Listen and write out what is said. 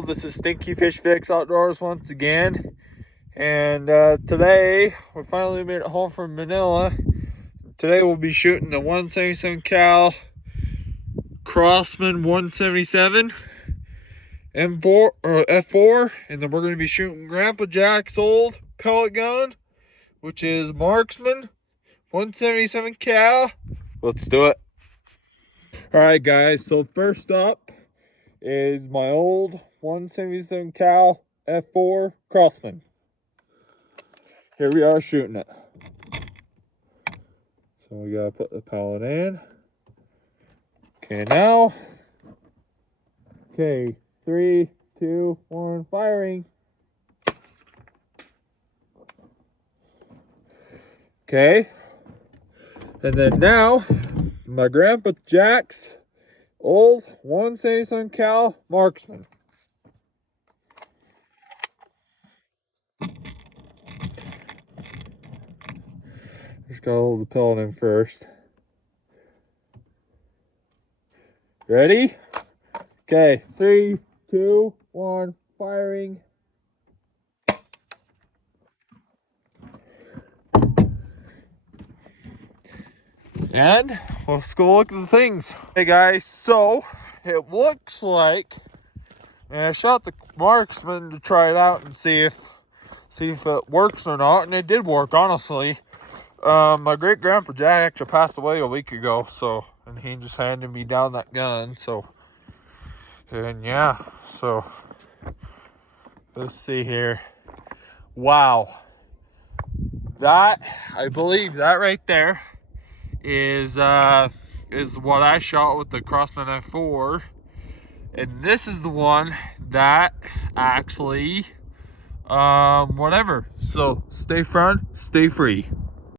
y'all. This is Stinky Fish Fix Outdoors once again. And today, we finally made it home from Manila. Today we'll be shooting the 177 cal Crossman 177 M4 or F4. And then we're going to be shooting Grandpa Jack's old pellet gun, which is Marksman 177 cal. Let's do it. Alright guys, so first up is my old 177 cal F4 Crossman. Here we are shooting it. So we gotta put the pellet in. Okay, now. Okay, 3, 2, 1, firing. Okay. And then now, my Grandpa Jack's old 177 cal Marksman. Just gotta hold the pellet in first. Ready? Okay, 3, 2, 1, firing. And let's go look at the things. Hey guys, so it looks like, and I shot the Marksman to try it out and see if it works or not, and it did work, honestly. My great grandpa Jack actually passed away a week ago, so, and he just handed me down that gun, so, and yeah, so let's see here. Wow, that, I believe that right there is what I shot with the Crossman F4, and this is the one that actually whatever. So stay front, stay free.